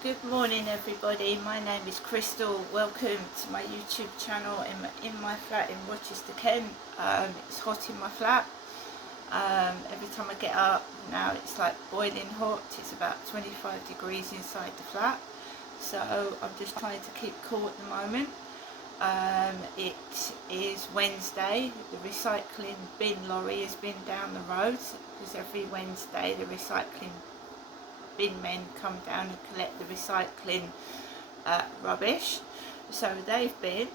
Good morning everybody, my name is Crystal. Welcome to my YouTube channel in my flat in Rochester, Kent. It's hot in my flat. Every time I get up now it's like boiling hot. It's about 25 degrees inside the flat. So I'm just trying to keep cool at the moment. It is Wednesday. The recycling bin lorry has been down the road because every Wednesday the recycling bin men come down and collect the recycling rubbish. So they've been.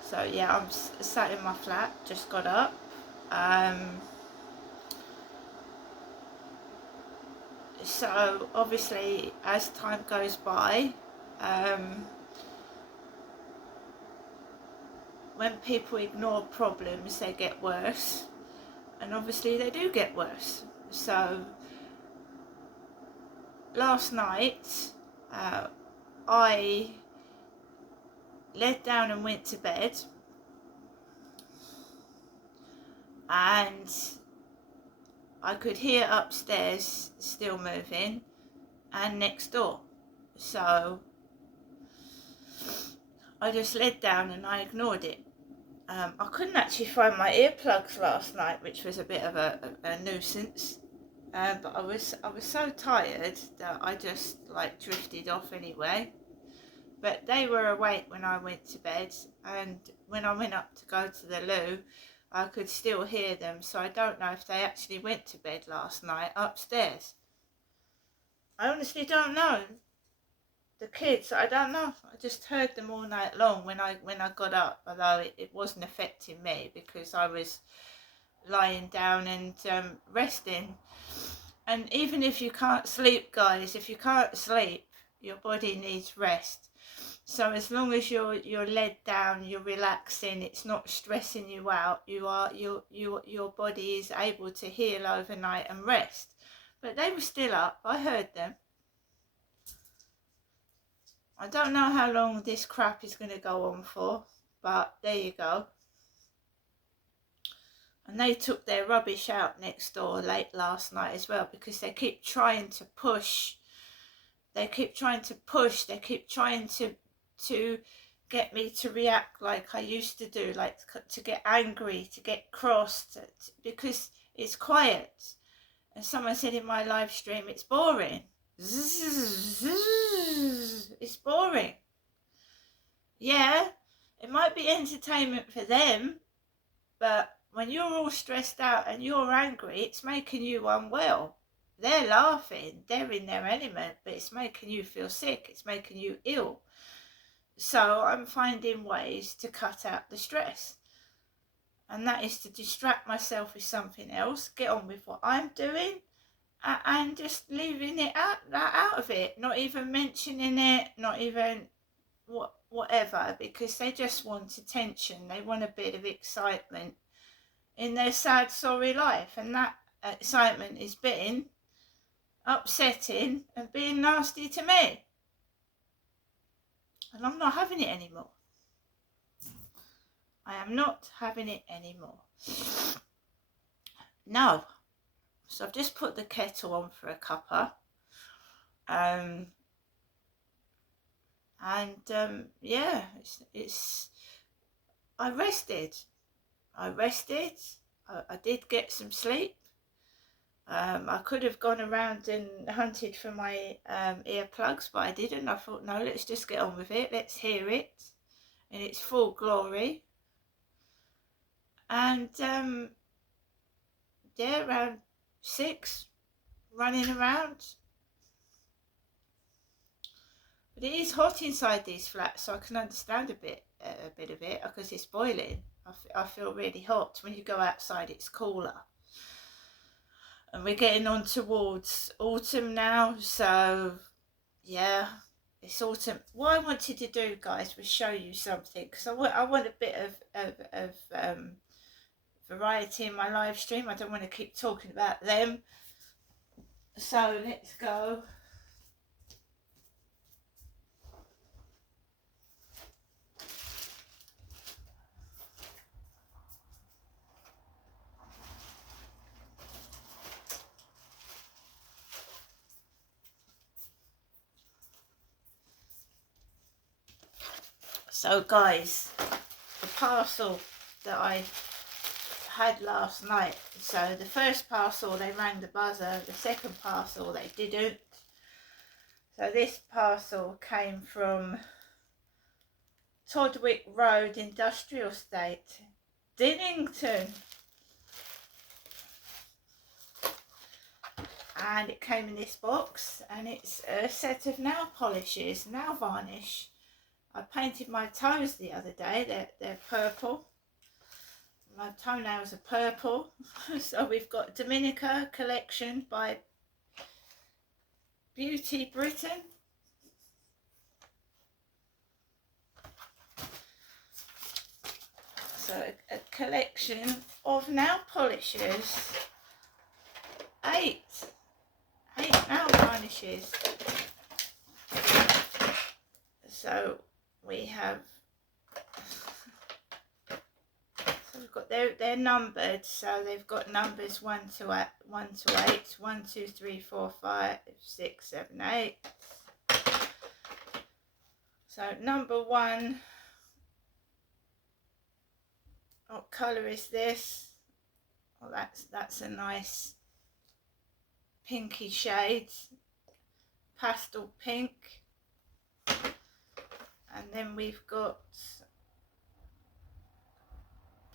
So yeah, I'm sat in my flat, just got up. So obviously as time goes by, when people ignore problems they get worse, and obviously they do get worse. So last night I laid down and went to bed, and I could hear upstairs still moving and next door. So I just laid down and I ignored it. I couldn't actually find my earplugs last night, which was a bit of a nuisance. But I was so tired that I just like drifted off anyway. But they were awake when I went to bed, and when I went up to go to the loo I could still hear them, so I don't know if they actually went to bed last night upstairs. I honestly don't know. The kids, I don't know. I just heard them all night long when I got up, although it wasn't affecting me because I was lying down and resting. And even if you can't sleep, guys, if you can't sleep, your body needs rest. So as long as you're laid down, you're relaxing, it's not stressing you out, your body is able to heal overnight and rest. But they were still up. I heard them. I don't know how long this crap is going to go on for, but there you go. And they took their rubbish out next door late last night as well, because they keep trying to push. They keep trying to get me to react like I used to do, like to get angry, to get cross, because it's quiet. And someone said in my live stream, it's boring. It's boring. Yeah, it might be entertainment for them, but when you're all stressed out and you're angry, it's making you unwell. They're laughing, they're in their element, but it's making you feel sick, it's making you ill. So I'm finding ways to cut out the stress, and that is to distract myself with something else, get on with what I'm doing, and just leaving it out of it, not even mentioning it, not even whatever, because they just want attention, they want a bit of excitement in their sad, sorry life, and that excitement is being upsetting and being nasty to me, and I'm not having it anymore. I am not having it anymore. No. So I've just put the kettle on for a cuppa. Yeah, it's I rested. I did get some sleep. I could have gone around and hunted for my earplugs, but I didn't. I thought, no, let's just get on with it. Let's hear it in its full glory. And yeah, around 6, running around. But it is hot inside these flats, so I can understand a bit of it, because it's boiling. I feel really hot. When you go outside, it's cooler. And we're getting on towards autumn now, so yeah, it's autumn. What I wanted to do, guys, was show you something, because I want a bit of variety in my live stream. I don't want to keep talking about them. So let's go. So guys, the parcel that I had last night. So the first parcel they rang the buzzer, the second parcel they didn't. So this parcel came from Todwick Road Industrial Estate, Dinnington. And it came in this box, and it's a set of nail polishes, nail varnish. I painted my toes the other day, they're purple. My toenails are purple. So we've got Dominica collection by Beauty Britain. So a collection of nail polishes. Eight nail varnishes. So we have, so we've got, they're numbered, so they've got numbers 1 to 8, 1, 2, 3, 4, 5, 6, 7, 8. So number 1, what colour is this? Well, that's a nice pinky shade, pastel pink. And then we've got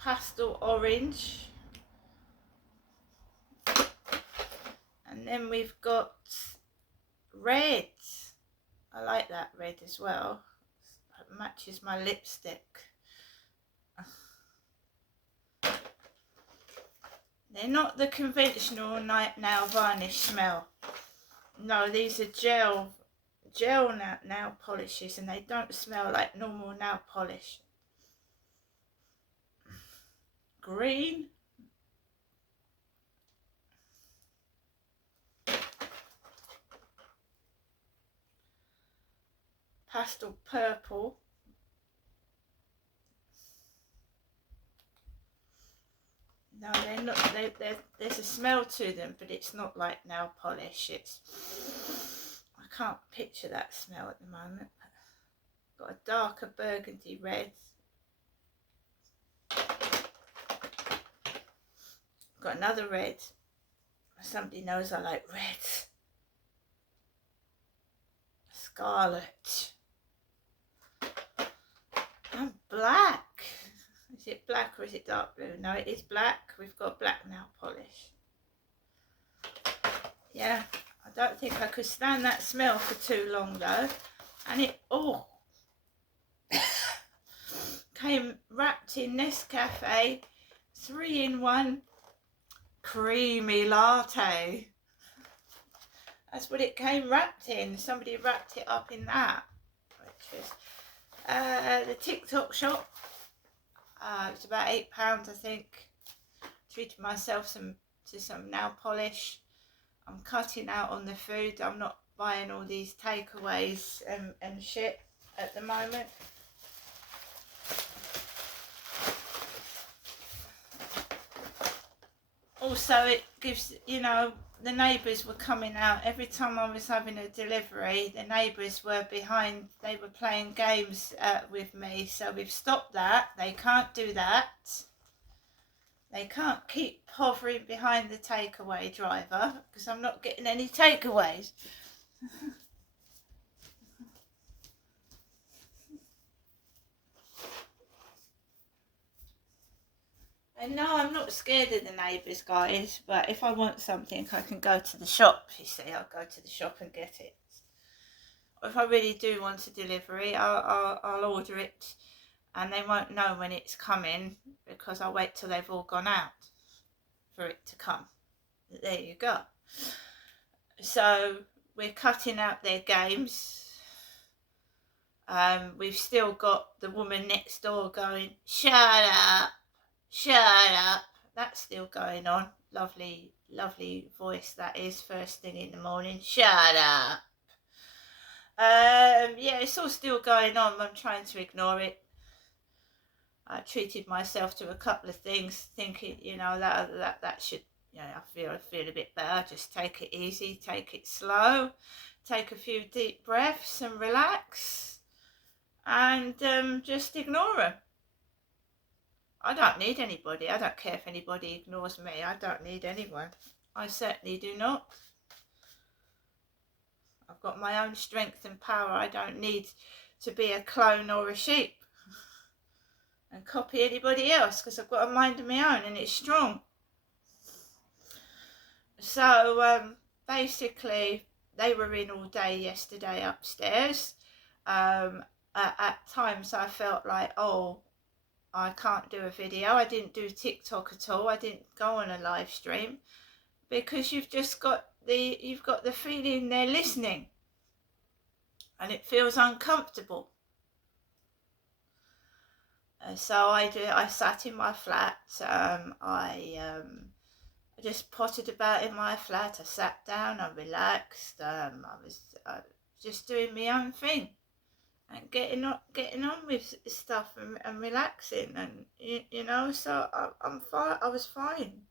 pastel orange. And then we've got red. I like that red as well. It matches my lipstick. They're not the conventional nail varnish smell. No, these are gel nail polishes, and they don't smell like normal nail polish. Green. Pastel purple. No, they're not. There's a smell to them, but it's not like nail polish. I can't picture that smell at the moment. Got a darker burgundy red. Got another red. Somebody knows I like red. Scarlet. And black. Is it black or is it dark blue? No, it is black. We've got black nail polish. Yeah, I don't think I could stand that smell for too long though. And it all came wrapped in Nescafe 3-in-1 creamy latte. That's what it came wrapped in. Somebody wrapped it up in that. Which is the TikTok shop. It's about £8, I think. Treated myself to some nail polish. I'm cutting out on the food. I'm not buying all these takeaways and shit at the moment. Also, it gives, you know, the neighbours were coming out. Every time I was having a delivery, the neighbours were behind, they were playing games with me. So we've stopped that. They can't do that. They can't keep hovering behind the takeaway driver because I'm not getting any takeaways. And no, I'm not scared of the neighbours, guys, but if I want something, I can go to the shop, you see. I'll go to the shop and get it. Or if I really do want a delivery, I'll order it, and they won't know when it's coming because I'll wait till they've all gone out for it to come. There you go. So we're cutting out their games. We've still got the woman next door going, shut up. Shut up. That's still going on. Lovely, lovely voice that is, first thing in the morning. Shut up. Yeah, it's all still going on. I'm trying to ignore it. I treated myself to a couple of things, thinking, you know, that should, you know, I feel a bit better. Just take it easy, take it slow, take a few deep breaths and relax. and just ignore them. I don't need anybody. I don't care if anybody ignores me. I don't need anyone. I certainly do not. I've got my own strength and power. I don't need to be a clone or a sheep and copy anybody else, because I've got a mind of my own and it's strong. So basically, they were in all day yesterday upstairs. At times I felt like, oh, I can't do a video. I didn't do TikTok at all. I didn't go on a live stream, because you've got the feeling they're listening, and it feels uncomfortable. So I sat in my flat. I just potted about in my flat. I sat down. I relaxed. I was just doing my own thing and getting on with stuff and relaxing, and you know. So I'm fine. I was fine.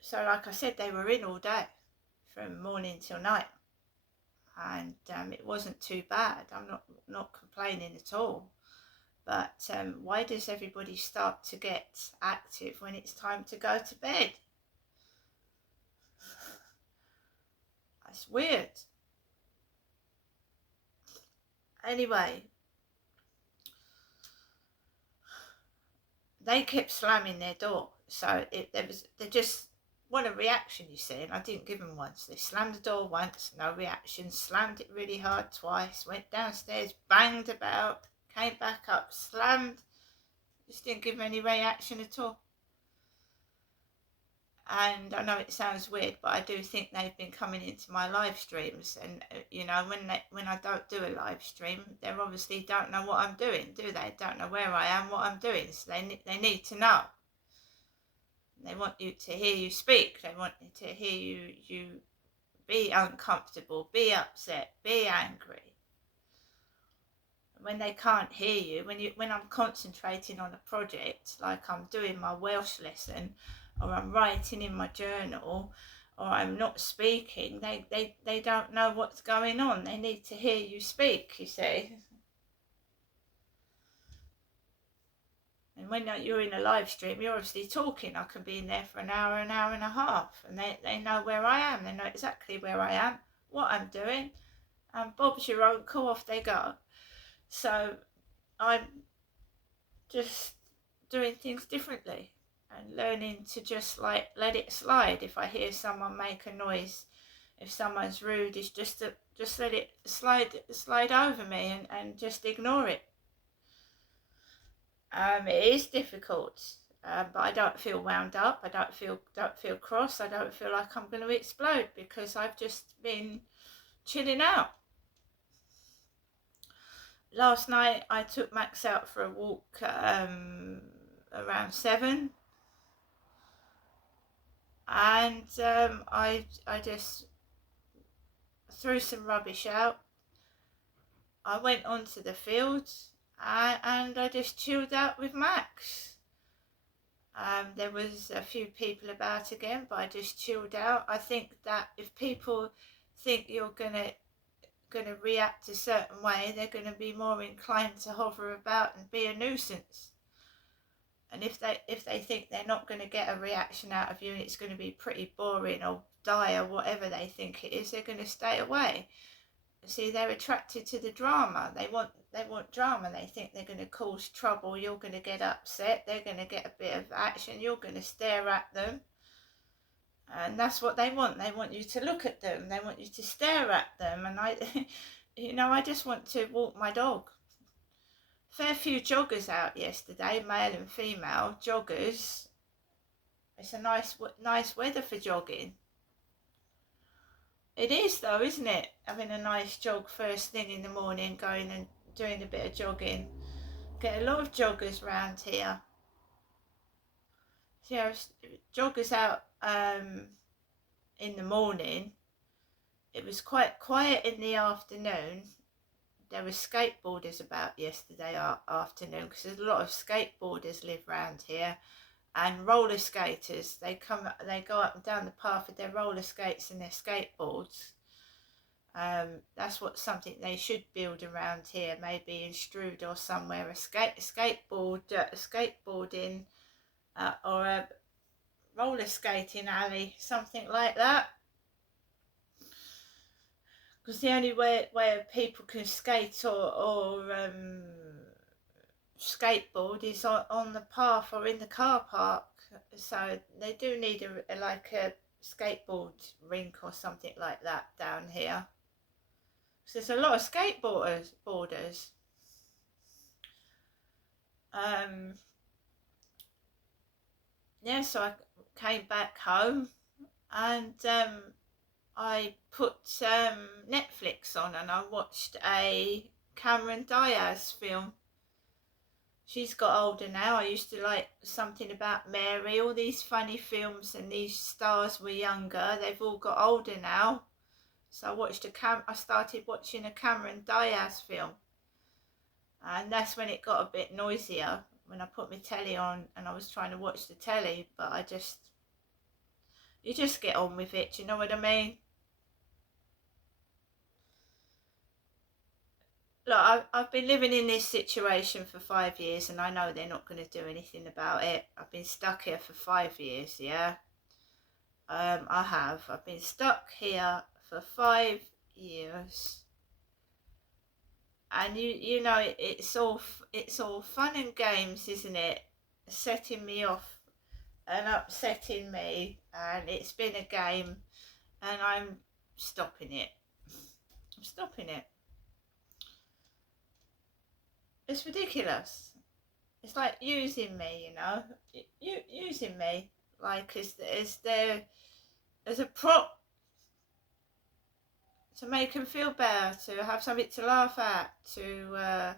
So like I said, they were in all day, from morning till night, and it wasn't too bad. I'm not complaining at all. But why does everybody start to get active when it's time to go to bed? That's weird. Anyway, they kept slamming their door. So they just want a reaction, you see, and I didn't give them one. So they slammed the door once, no reaction, slammed it really hard twice, went downstairs, banged about, came back up, slammed, just didn't give them any reaction at all. And I know it sounds weird, but I do think they've been coming into my live streams, and you know, when I don't do a live stream, they obviously don't know what I'm doing, do they? Don't know where I am, what I'm doing. So they need to know. They want you to hear you speak. They want to hear you be uncomfortable, be upset, be angry. When they can't hear you, when I'm concentrating on a project, like I'm doing my Welsh lesson, or I'm writing in my journal, or I'm not speaking, they don't know what's going on. They need to hear you speak, you see. And when you're in a live stream, you're obviously talking. I can be in there for an hour and a half, and they know where I am. They know exactly where I am, what I'm doing, and Bob's your uncle, off they go. So I'm just doing things differently and learning to just like let it slide. If I hear someone make a noise, if someone's rude, it's just let it slide over me and just ignore it. It is difficult, but I don't feel wound up. I don't feel cross. I don't feel like I'm going to explode, because I've just been chilling out. Last night I took Max out for a walk around 7, and I just threw some rubbish out. I went onto the fields and I just chilled out with Max. There was a few people about again, but I just chilled out. I think that if people think you're gonna react a certain way, they're gonna be more inclined to hover about and be a nuisance. And if they think they're not going to get a reaction out of you, and it's going to be pretty boring or dire, whatever they think it is, they're going to stay away. See, they're attracted to the drama. They want drama. They think they're going to cause trouble. You're going to get upset. They're going to get a bit of action. You're going to stare at them. And that's what they want. They want you to look at them. They want you to stare at them. And I just want to walk my dog. Fair few joggers out yesterday, male and female joggers. It's a nice weather for jogging. It is though, isn't it? Having a nice jog first thing in the morning, going and doing a bit of jogging. Get a lot of joggers round here. So yeah, joggers out in the morning. It was quite quiet in the afternoon. There were skateboarders about yesterday afternoon, because there's a lot of skateboarders live around here, and roller skaters. They go up and down the path with their roller skates and their skateboards. That's something they should build around here, maybe in Strood or somewhere, a skateboarding or a roller skating alley, something like that. Because the only way people can skate or skateboard is on the path or in the car park. So they do need a skateboard rink or something like that down here. So there's a lot of skateboarders. Yeah, so I came back home and I put Netflix on and I watched a Cameron Diaz film. She's got older now. I used to like Something About Mary, all these funny films, and these stars were younger. They've all got older now. So I started watching a Cameron Diaz film. And that's when it got a bit noisier, when I put my telly on and I was trying to watch the telly, but you just get on with it, do you know what I mean? Look, I've been living in this situation for 5 years and I know they're not going to do anything about it. I've been stuck here for 5 years, yeah? I've been stuck here for 5 years. And you know, it's all fun and games, isn't it? Setting me off and upsetting me, and it's been a game and I'm stopping it. It's ridiculous. It's like using me, you know, using me like as a prop to make them feel better, to have something to laugh at, to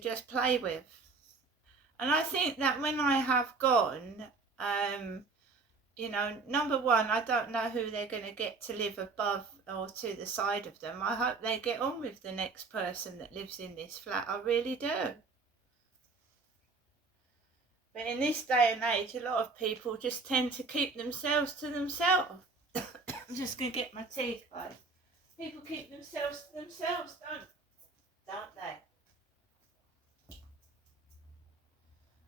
just play with. And I think that when I have gone, you know, number one, I don't know who they're going to get to live above or to the side of them. I hope they get on with the next person that lives in this flat. I really do. But in this day and age, a lot of people just tend to keep themselves to themselves. I'm just going to get my teeth, guys. People keep themselves to themselves, don't they?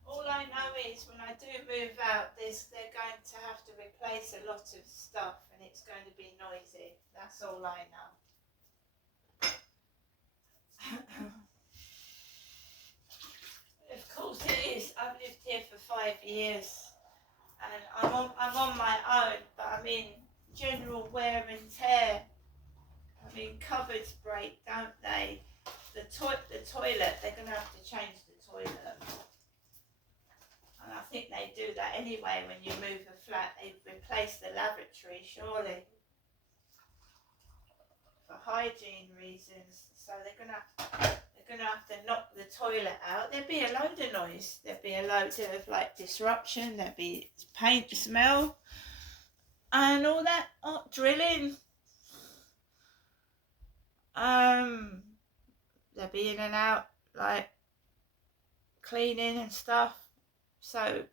All I know is when I do move out, they're going to have to replace a lot of stuff and it's going to be noisy. That's all I know. Of course it is. I've lived here for 5 years and I'm on my own, but I mean general wear and tear. I mean cupboards break, don't they? The toilet, they're going to have to change the toilet. And I think they do that anyway when you move a flat. They replace the lavatory, surely, for hygiene reasons. So they're gonna have to knock the toilet out. There'd be a load of noise. There'd be a load of like disruption. There'd be paint smell and all that drilling. They'd be in and out like cleaning and stuff. So,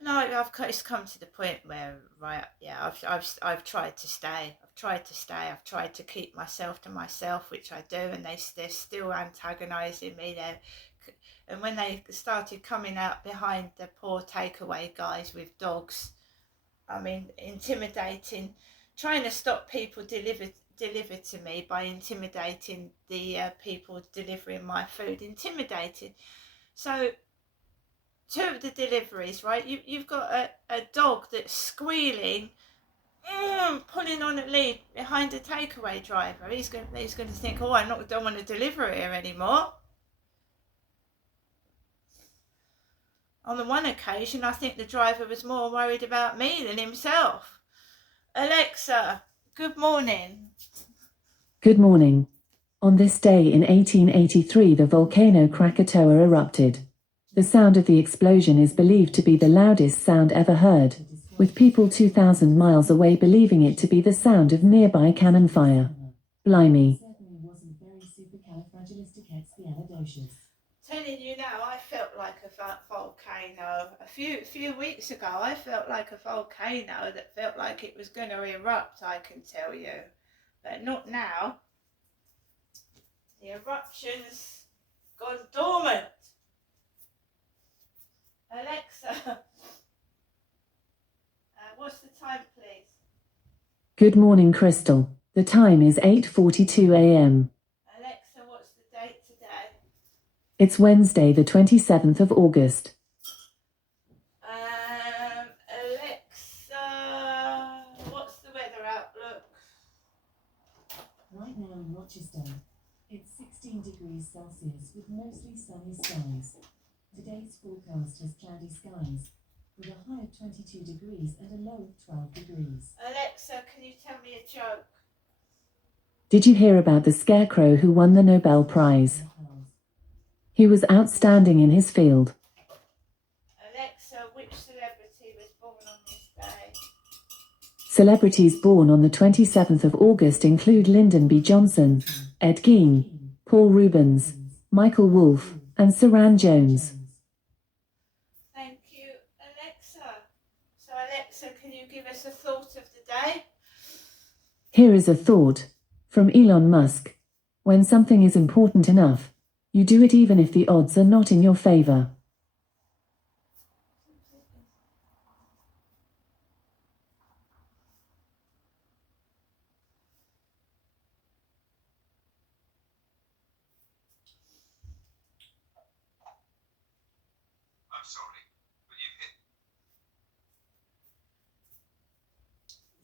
no, it's come to the point where, right, yeah, I've tried to stay. I've tried to keep myself to myself, which I do, and they're still antagonising me there. And when they started coming out behind the poor takeaway guys with dogs, I mean, intimidating, trying to stop people deliver to me by intimidating the people delivering my food, intimidated. So 2 of the deliveries, right, you've got a dog that's squealing, pulling on a lead behind a takeaway driver. He's going to think, oh, don't want to deliver here anymore. On the one occasion, I think the driver was more worried about me than himself. Alexa, good morning. Good morning. On this day in 1883, the volcano Krakatoa erupted. The sound of the explosion is believed to be the loudest sound ever heard, with people 2,000 miles away believing it to be the sound of nearby cannon fire. Blimey. Telling you now, I felt like a volcano. A few weeks ago, I felt like a volcano that felt like it was going to erupt, I can tell you. But not now. The eruption's gone dormant. Alexa, what's the time, please? Good morning, Crystal. The time is 8:42 a.m. Alexa, what's the date today? It's Wednesday, the 27th of August. Alexa, what's the weather outlook? Right now in Rochester, it's 16 degrees Celsius with mostly sunny skies. Today's forecast has cloudy skies, with a high of 22 degrees and a low of 12 degrees. Alexa, can you tell me a joke? Did you hear about the scarecrow who won the Nobel Prize? He was outstanding in his field. Alexa, which celebrity was born on this day? Celebrities born on the 27th of August include Lyndon B. Johnson, Ed Gein, Paul Rubens, Michael Wolff, and Saran Jones. Thank you, Alexa. So Alexa, can you give us a thought of the day? Here is a thought from Elon Musk. When something is important enough, you do it even if the odds are not in your favor. I'm sorry, but you've hit.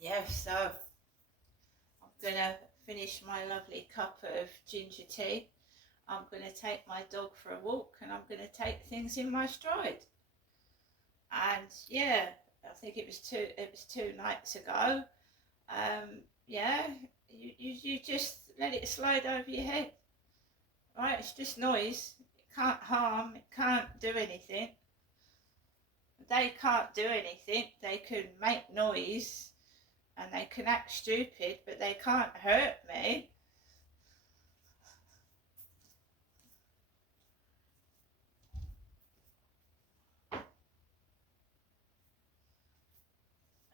Yes, so I'm going to finish my lovely cup of ginger tea. I'm going to take my dog for a walk and I'm going to take things in my stride. And yeah, I think it was two nights ago. Yeah, you just let it slide over your head. Right, it's just noise. It can't harm, it can't do anything. They can't do anything. They can make noise and they can act stupid, but they can't hurt me.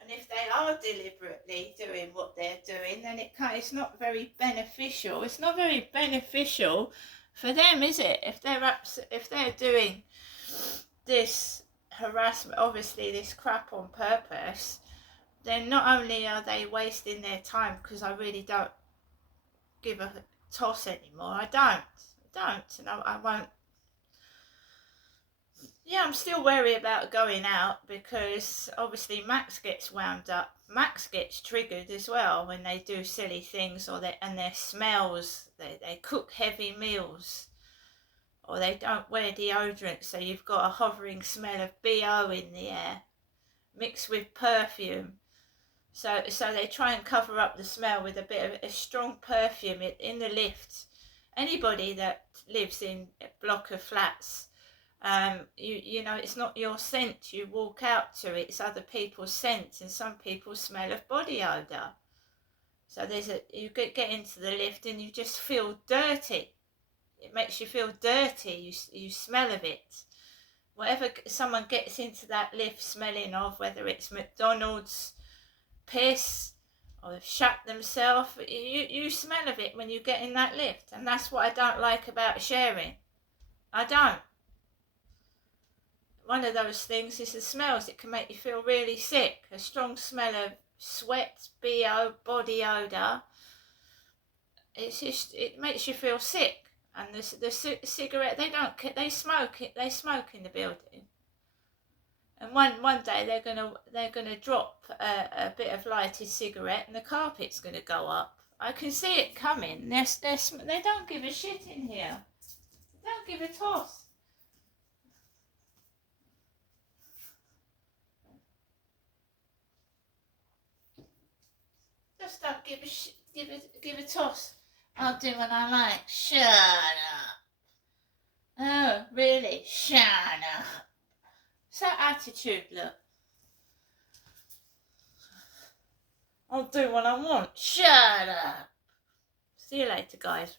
And if they are deliberately doing what they're doing, then it's not very beneficial. It's not very beneficial for them, is it? If they're doing this harassment, obviously this crap on purpose, then not only are they wasting their time, because I really don't give a toss anymore. I don't, and I won't. Yeah, I'm still wary about going out because obviously Max gets wound up. Max gets triggered as well when they do silly things and their smells. They cook heavy meals or they don't wear deodorant, so you've got a hovering smell of BO in the air mixed with perfume. So they try and cover up the smell with a bit of a strong perfume in the lift. Anybody that lives in a block of flats, you know, it's not your scent you walk out to, it's other people's scent, and some people smell of body odour. So you get into the lift and you just feel dirty. It makes you feel dirty, you smell of it. Whatever someone gets into that lift smelling of, whether it's McDonald's, piss, or they've shat themselves, you smell of it when you get in that lift. And that's what I don't like about sharing. I don't. One of those things is the smells. It can make you feel really sick. A strong smell of sweat, BO, body odour. It makes you feel sick. And the cigarette, they smoke in the building. And one day they're gonna drop a bit of lighted cigarette and the carpet's gonna go up. I can see it coming. They don't give a shit in here. They don't give a toss. Just don't give a toss. I'll do what I like. Shut up. Oh, really? Shut up. What's that attitude, look? I'll do what I want. Shut up. See you later, guys.